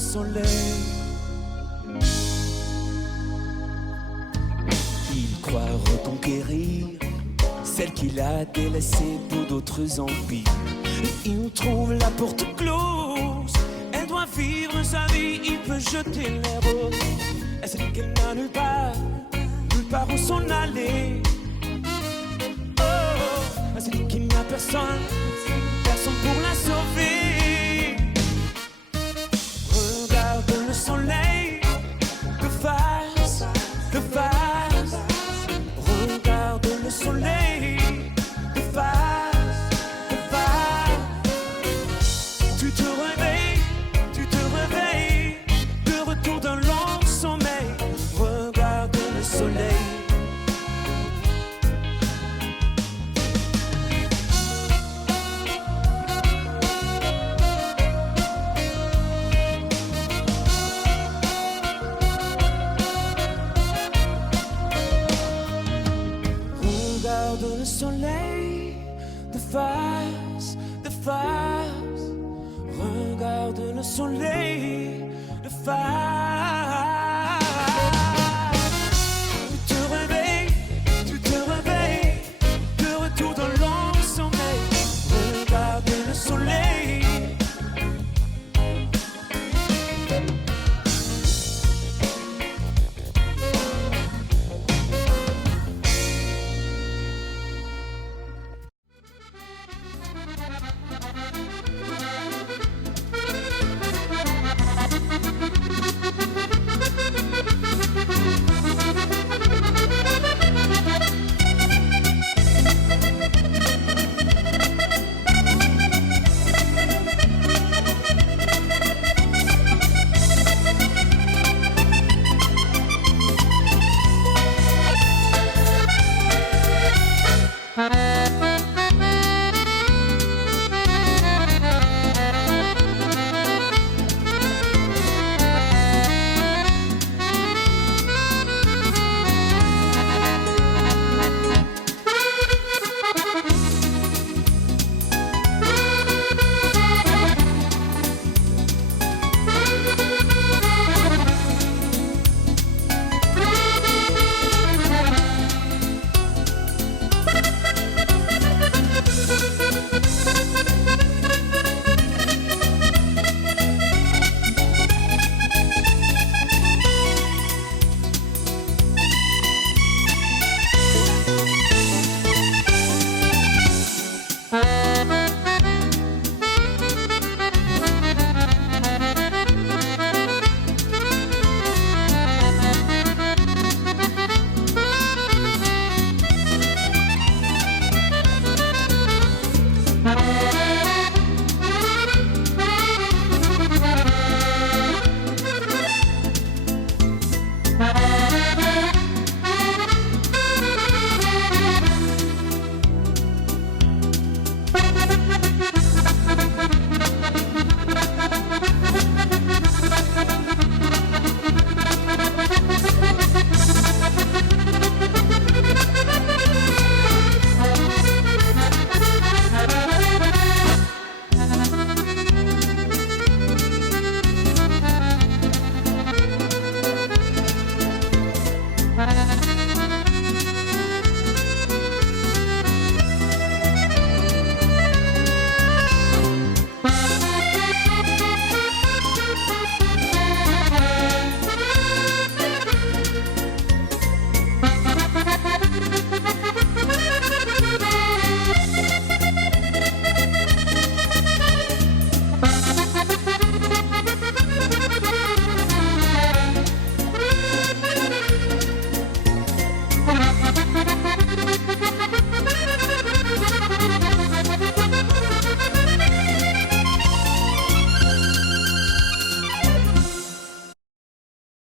soleil. Il croit reconquérir celle qu'il a délaissée pour d'autres empires. Il trouve la porte close, elle doit vivre sa vie, il peut jeter les roses. Elle se dit qu'elle n'a nulle part où s'en aller. Oh, elle se dit qu'il n'y a personne pour la sauver. Regarde le soleil de face, de face. Regarde le soleil de face, de face. Tu te réveilles, de retour d'un long sommeil. Regarde le soleil. Regarde le soleil de face, de face. Regarde le soleil de face.